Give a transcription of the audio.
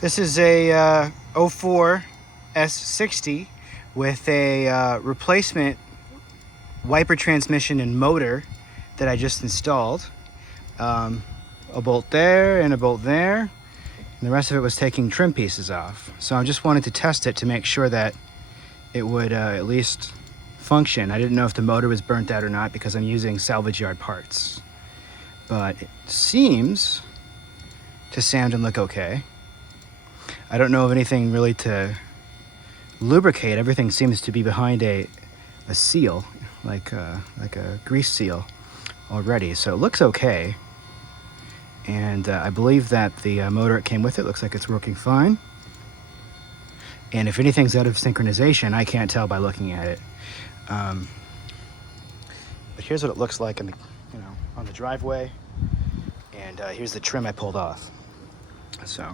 This is a 04 S60 with a replacement wiper transmission and motor that I just installed. A bolt there and a bolt there, and the rest of it was taking trim pieces off. So I just wanted to test it to make sure that it would at least function. I didn't know if the motor was burnt out or not because I'm using salvage yard parts. But it seems to sound and look okay. I don't know of anything really to lubricate. Everything seems to be behind a seal, like a grease seal already. So it looks okay. And I believe that the motor it came with it looks like it's working fine. And if anything's out of synchronization, I can't tell by looking at it. But here's what it looks like on the driveway. And here's the trim I pulled off. So